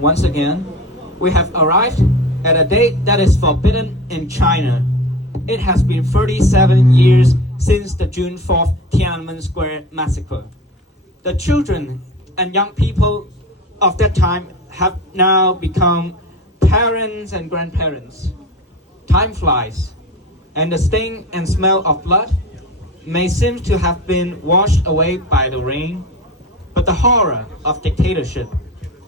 once again, we have arrived at a date that is forbidden in China. It has been 37 years since the June 4th Tiananmen Square massacre. The children and young people of that time have now become parents and grandparents. Time flies, and the sting and smell of blood may seem to have been washed away by the rain, but the horror of dictatorship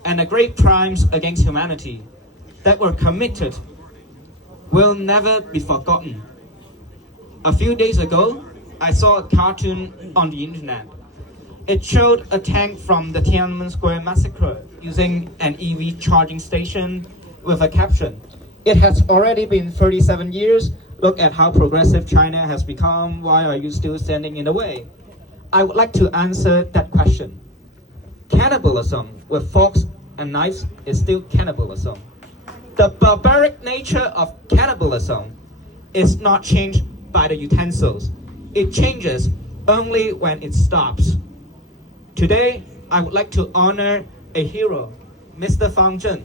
and the great crimes against humanity that were committed will never be forgotten. A few days ago, I saw a cartoon on the internet. It showed a tank from the Tiananmen Square massacre using an EV charging station with a caption, "It has already been 37 years. Look at how progressive China has become. Why are you still standing in the way?" I would like to answer that question. Cannibalism with forks and knives is still cannibalism. The barbaric nature of cannibalism is not changed by the utensils. It changes only when it stops. Today, I would like to honor a hero, Mr. Fang Zheng,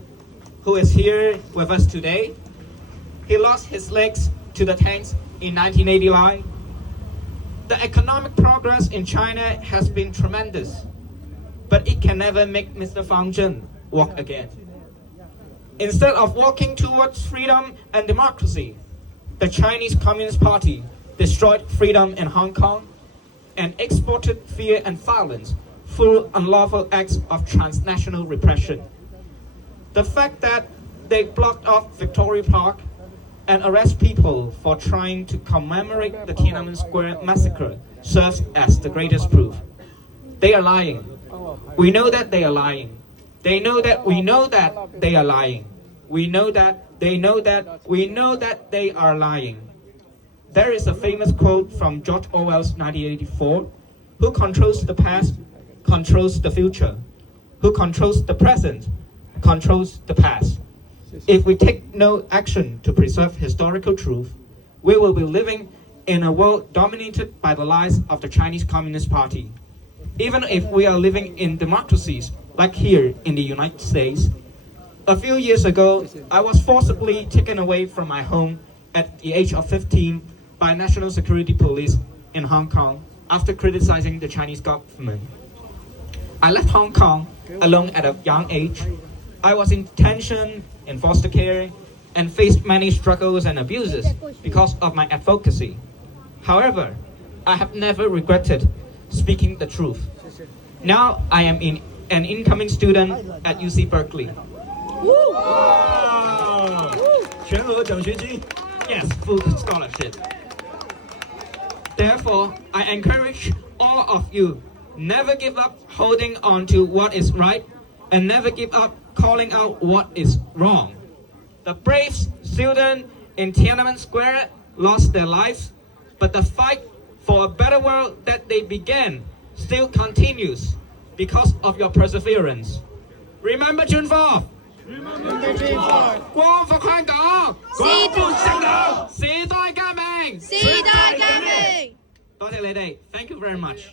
who is here with us today. He lost his legs to the tanks in 1989. The economic progress in China has been tremendous, but it can never make Mr. Fang Zheng walk again. Instead of walking towards freedom and democracy, the Chinese Communist Party destroyed freedom in Hong Kong and exported fear and violence through unlawful acts of transnational repression. The fact that they blocked off Victoria Park and arrest people for trying to commemorate the Tiananmen Square massacre serves as the greatest proof. They are lying. We know that they are lying. They know that we know that they are lying. We know that they know that we know that they are lying. There is a famous quote from George Orwell's 1984, "Who controls the past controls the future. Who controls the present controls the past." If we take no action to preserve historical truth, we will be living in a world dominated by the lies of the Chinese Communist Party. Even if we are living in democracies like here in the United States, a few years ago, I was forcibly taken away from my home at the age of 15 by National Security Police in Hong Kong after criticizing the Chinese government. I left Hong Kong alone at a young age. I was in detention, in foster care, and faced many struggles and abuses because of my advocacy. However, I have never regretted speaking the truth. Now I am an incoming student at UC Berkeley. Wow! 全额奖学金. Yes, full scholarship. Therefore, I encourage all of you, never give up holding on to what is right and never give up calling out what is wrong. The brave students in Tiananmen Square lost their lives, but the fight for a better world that they began still continues because of your perseverance. Remember June 4th! 光復香港，光復香港，時代革命，時代革命。多謝你哋 ，Thank you very much。